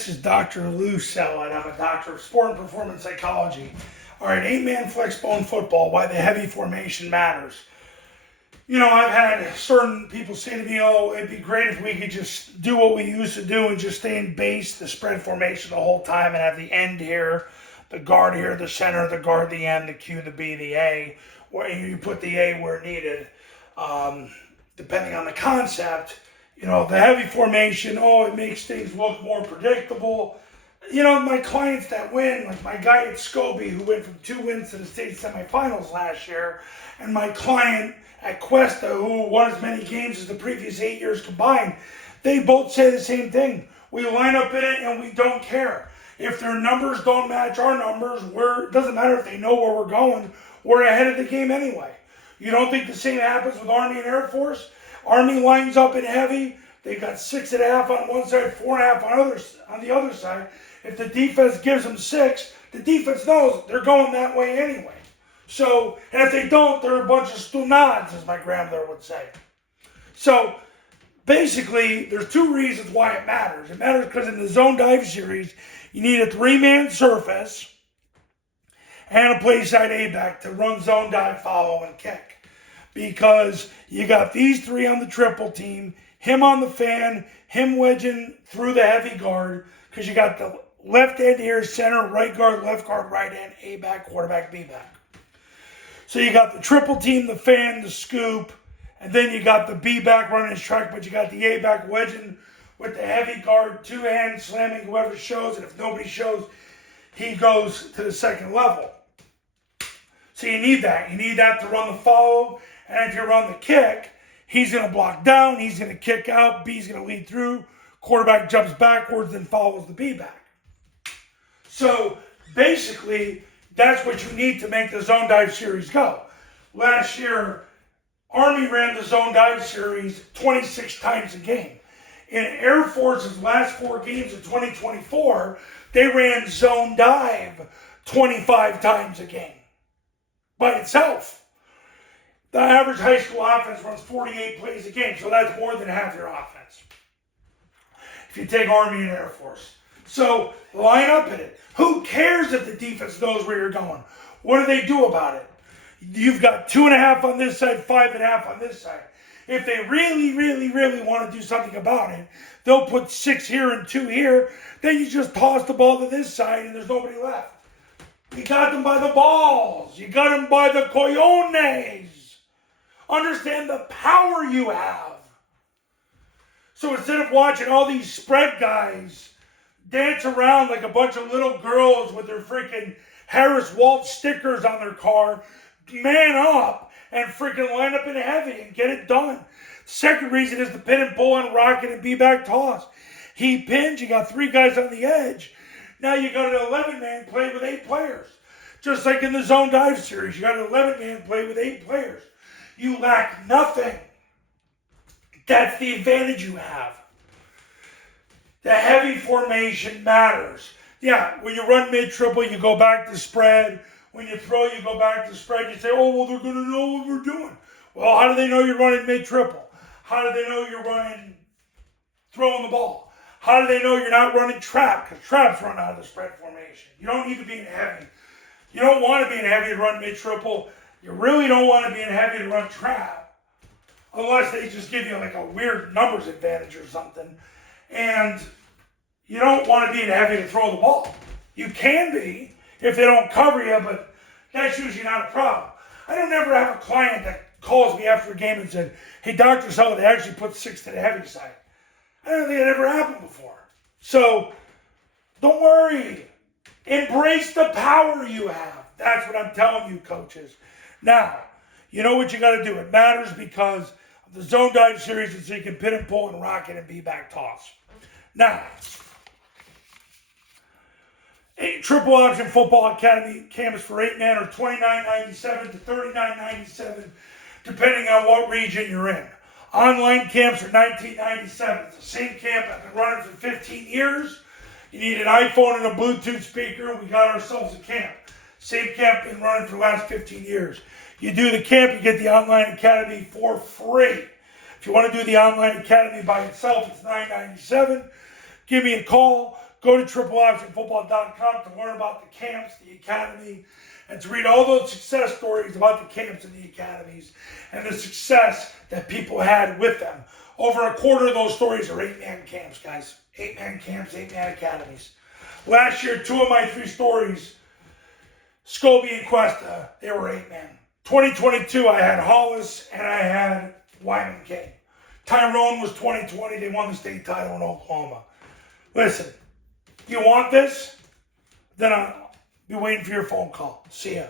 this is Dr. Lou Sell, and I'm a doctor of sport and performance psychology. All right, 8-man Flexbone football, why the heavy formation matters. You know, I've had certain people say to me, oh, it'd be great if we could just do what we used to do and just stay in base, the spread formation the whole time, and have the end here, the guard here, the center, the guard, the end, the Q, the B, the A, where you put the A where needed, depending on the concept. You know, the heavy formation, oh, it makes things look more predictable. You know, my clients that win, like my guy at Scobie, who went from 2 wins to the state semifinals last year, and my client at Cuesta, who won as many games as the previous 8 years combined, they both say the same thing. We line up in it and we don't care. If their numbers don't match our numbers, it doesn't matter if they know where we're going, we're ahead of the game anyway. You don't think the same happens with Army and Air Force? Army lines up in heavy. They've got 6.5 on one side, 4.5 on the other side. If the defense gives them 6, the defense knows they're going that way anyway. So, and if they don't, they're a bunch of stunads, as my grandmother would say. So, basically, there's 2 reasons why it matters. It matters because in the zone dive series, you need a 3-man surface and a playside A-back to run zone dive, follow, and kick. Because you got these 3 on the triple team, him on the fan, him wedging through the heavy guard, because you got the left end here, center, right guard, right end, A-back, quarterback, B-back. So you got the triple team, the fan, the scoop, and then you got the B-back running his track, but you got the A-back wedging with the heavy guard, 2 hands, slamming whoever shows, and if nobody shows, he goes to the second level. So you need that. You need that to run the follow. And if you run the kick, he's going to block down, he's going to kick out, B's going to lead through, quarterback jumps backwards, then follows the B back. So basically, that's what you need to make the zone dive series go. Last year, Army ran the zone dive series 26 times a game. In Air Force's last 4 games of 2024, they ran zone dive 25 times a game by itself. The average high school offense runs 48 plays a game, so that's more than half your offense. If you take Army and Air Force. So, line up in it. Who cares if the defense knows where you're going? What do they do about it? You've got 2.5 on this side, 5.5 on this side. If they really, really, really want to do something about it, they'll put 6 here and 2 here. Then you just toss the ball to this side and there's nobody left. You got them by the balls. You got them by the cojones. Understand the power you have. So instead of watching all these spread guys dance around like a bunch of little girls with their freaking Harris Waltz stickers on their car, man up and freaking line up in heavy and get it done. Second reason is the pin and pull and rocket and B-back toss. He pins, you got 3 guys on the edge. Now you got an 11-man play with 8 players. Just like in the zone dive series, you got an 11-man play with 8 players. You lack nothing. That's the advantage you have. The heavy formation matters. Yeah, when you run mid-triple, you go back to spread. When you throw, you go back to spread. You say, oh, well, they're going to know what we're doing. Well, how do they know you're running mid-triple? How do they know you're throwing the ball? How do they know you're not running trap? Because traps run out of the spread formation. You don't need to be in heavy. You don't want to be in heavy to run mid-triple. You really don't want to be in heavy to run trap. Unless they just give you like a weird numbers advantage or something. And you don't want to be in heavy to throw the ball. You can be if they don't cover you, but that's usually not a problem. I don't ever have a client that calls me after a game and said, hey, Dr. Sell, they actually put 6 to the heavy side. I don't think it ever happened before. So don't worry. Embrace the power you have. That's what I'm telling you, coaches. Now, you know what you got to do. It matters because of the zone dive series, so you can pin and pull and rocket and B-back toss. Now, Triple Option Football Academy camps for 8-man are $29.97 to $39.97, depending on what region you're in. Online camps are $19.97. It's the same camp I've been running for 15 years. You need an iPhone and a Bluetooth speaker. We got ourselves a camp. Same camp been running for the last 15 years. You do the camp, you get the online academy for free. If you want to do the online academy by itself, it's $9.97. Give me a call, Go to tripleoptionfootball.com to learn about the camps, the academy, and to read all those success stories about the camps and the academies and the success that people had with them. Over a quarter of those stories are 8-man camps, guys. 8-man camps, 8-man academies. Last year, 2 of my 3 stories, Scobie and Cuesta, they were 8-man. 2022, I had Hollis and I had Wyman King. Tyrone was 2020. They won the state title in Oklahoma. Listen, you want this? Then I'll be waiting for your phone call. See ya.